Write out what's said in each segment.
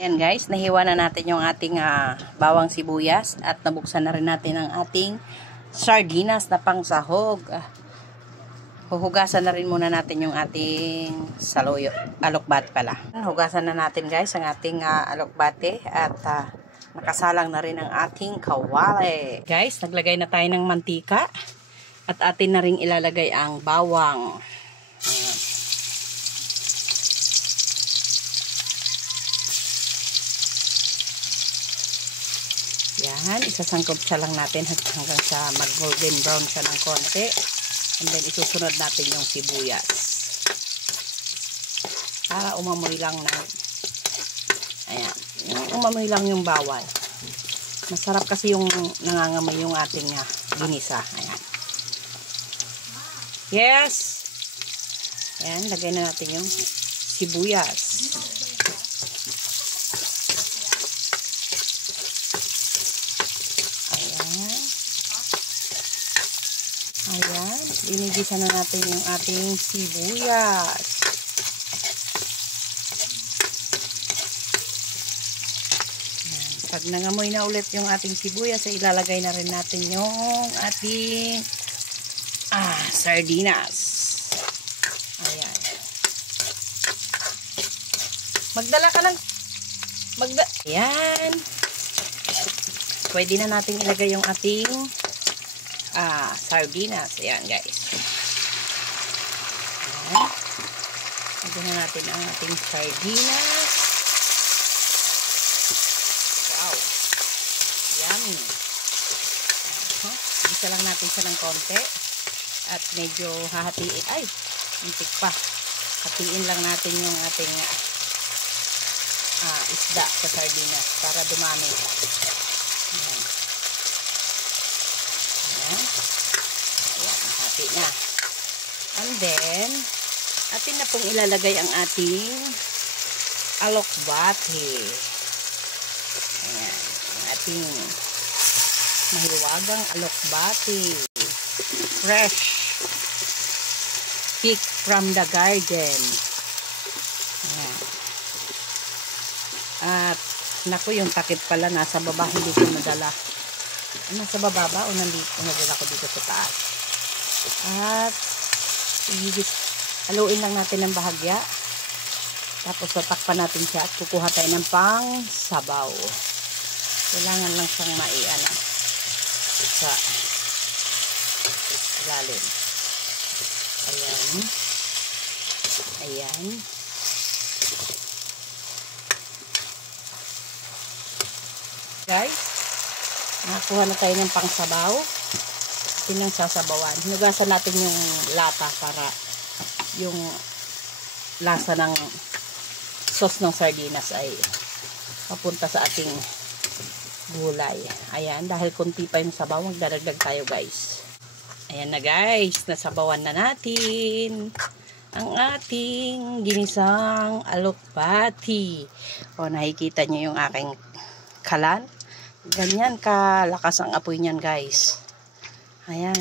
Ayan guys, nahiwa na natin yung ating bawang sibuyas at nabuksan na rin natin ang ating sardinas na pangsahog. Huhugasan na rin muna natin yung ating alokbate pala. Hugasan na natin guys ang ating alokbate at nakasalang na rin ang ating kawali. Guys, naglagay na tayo ng mantika at atin na rin ilalagay ang bawang. Yan, isasangkot siya lang natin hanggang sa mag-golden brown siya ng konti. And then isusunod natin yung sibuyas. Para umamoy lang na. Ayan, umamoy lang yung bawal. Masarap kasi yung nangangamoy yung ating ginisa. Ayan. Yes! Ayan, lagay na natin yung sibuyas. Ayan, binigisa na natin yung ating sibuyas. Ayan, pag nangamoy na ulit yung ating sibuyas, ay ilalagay na rin natin yung ating sardinas. Ayan. Magdala ka lang. Ayan. Pwede na natin ilagay yung ating sardinas. Ayan guys. Ayan. Lagyan na natin ang ating sardinas. Wow. Yummy. Isa lang natin siya ng konti. At medyo hahatiin. Ay, muntik pa. Hatiin lang natin yung ating isda sa sardinas para dumami. Ayan. Ayan, hati na. And then, atin na pong ilalagay ang ating alokbate. Ayan, ang ating mahiwagang alokbate. Fresh. Pick from the garden. Ayan. At, naku, yung takip pala nasa baba, hindi ko nadala. Nasa baba ba o nandito? Nadala ko dito sa taas. At haluin lang natin ng bahagya. Tapos tatakpan natin siya at kukuha tayo ng pang sabaw. Kailangan lang siyang maiana sa ilalim. Ayan. Ayan. Guys, nakakuha na tayo ng pangsabaw. Tinang sasabawan. Hinugasan natin yung lata para yung lasa ng sauce ng sardinas ay papunta sa ating gulay. Ayan, dahil konti pa yung sabaw, magdaragdag tayo guys. Ayan na guys, nasabawan na natin ang ating ginisang alokbate. O, nakikita nyo yung aking kalan. Ganyan kalakas ang apoy niyan guys. Ayan.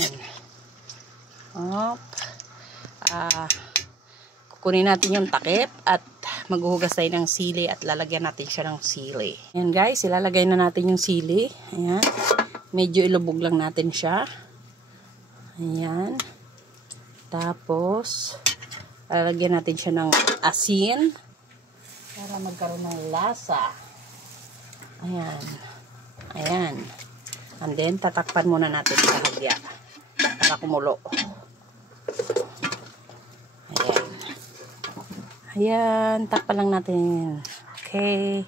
Kukunin natin yung takip at maghuhugas tayo ng sili at lalagyan natin siya ng sili. Ayan guys, ilalagay na natin yung sili. Ayan. Medyo ilubog lang natin siya. Ayan. Tapos, lalagyan natin siya ng asin para magkaroon ng lasa. Ayan. Ayan. And then, tatakpan muna natin sa bahagya para kumulo. Ayan. Ayan. Takpan lang natin. Okay.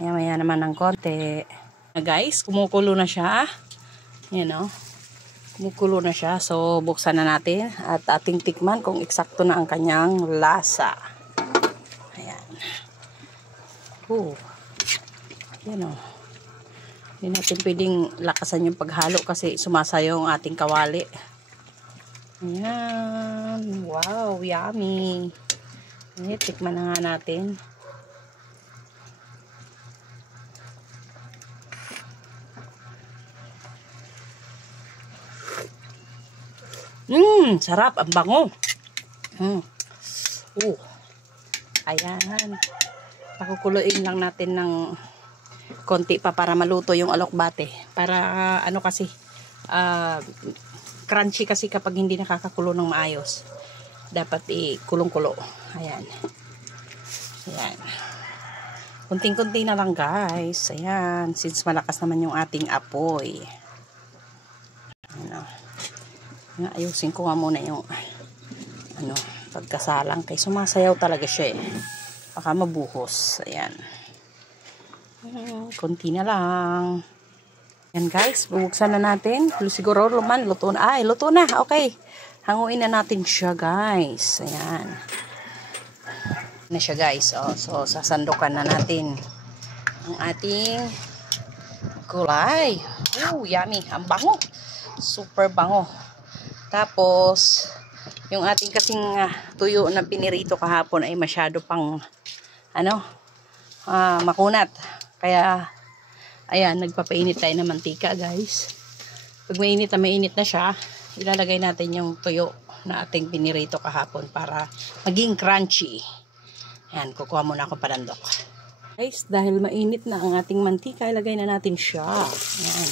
Ayan, maya naman ng konti. Guys, kumukulo na siya. Ayan o. Kumukulo na siya. So, buksan na natin at ating tikman kung eksakto na ang kanyang lasa. Ayan. Ayan o. Hindi natin pwedeng lakasan yung paghalo kasi sumasayaw ang ating kawali. Ayan. Wow, yummy. Ayan, tikman na nga natin. Sarap. Ang bango. Ayan. Pakukuluin lang natin ng konti pa para maluto yung alokbate. Para ano kasi, crunchy kasi kapag hindi nakakakulo ng maayos. Dapat ikulong-kulo. Ayan. Ayan. Kunting-kunti na lang guys. Ayan. Since malakas naman yung ating apoy. Ano. Ayusin ko nga muna yung pagkasalang. Kaya sumasayaw talaga siya eh. Baka mabuhos. Ayan. Kunti na lang. Ayan guys. Bubuksan na natin. Siguro luman. Luto na. Ay, luto na. Okay. Hanguin na natin siya guys. Ayan. Na siya guys. So sasandukan na natin ang ating gulay. Yummy. Ang bango. Super bango. Tapos yung ating kasing tuyo na pinirito kahapon ay masyado pang makunat. Kaya ayan, nagpapainit tayo ng mantika guys. Pag mainit na siya, ilalagay natin yung tuyo na ating pinirito kahapon para maging crunchy. Ayan, kukuha muna ako palandok. Guys, dahil mainit na ang ating mantika, ilagay na natin siya. Ayan.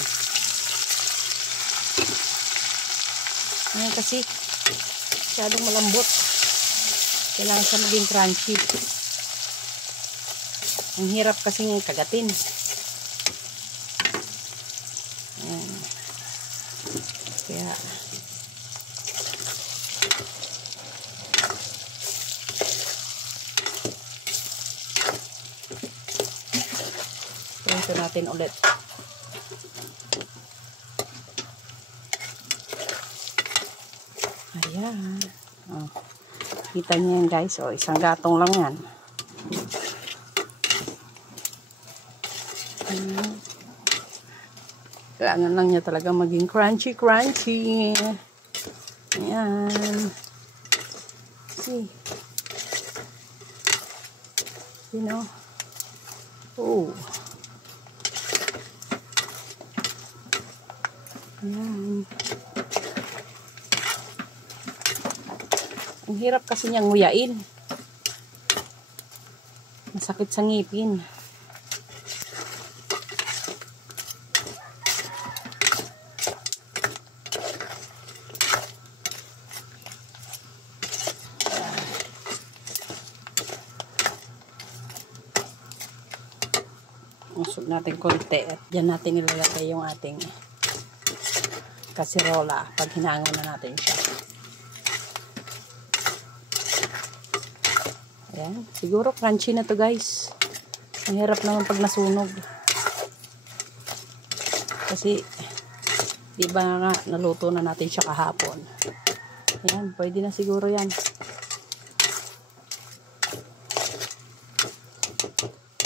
Ayan kasi, masyadong malambot. Kailangan siya maging crunchy. Ang hirap kasing kagatin. Ayan. Kaya, ito natin ulit. Ayan. Kita niyo yan guys. Isang gatong lang yan. Kailangan lang niya talaga maging crunchy. Ayan. See. You know. Ayan. Ang hirap kasi niyang nguyain. Masakit sa ngipin. Usog natin konti at dyan natin ilalagay yung ating kasirola pag hinangon na natin siya. Ayan. Siguro crunchy na to guys. Ang hirap naman pag nasunog. Kasi di ba nga naluto na natin siya kahapon. Ayan. Pwede na siguro yan.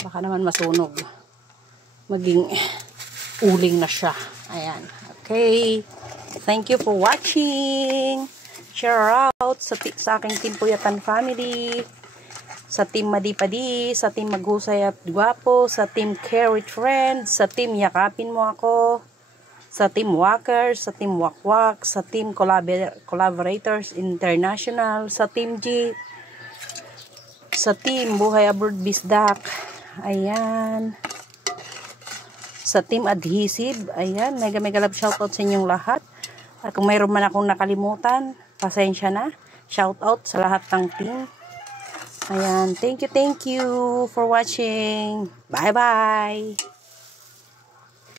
Baka naman masunog. Maging uling na siya. Ayan. Okay. Thank you for watching. Share out sa aking Team Puyatan family. Sa Team Madipadi, sa Team Magusay at Guwapo, sa Team Care with Friends, sa Team Yakapin Mo Ako, sa Team Walker, sa Team Wakwak, sa Team Collaborators International, sa Team G, sa Team Buhay Abroad Bisdak, ayan, sa Team Adhesive, ayan, mega love shoutout sa inyong lahat. At kung mayroon man akong nakalimutan, pasensya na, shoutout sa lahat ng team. Ayan, thank you for watching. Bye-bye!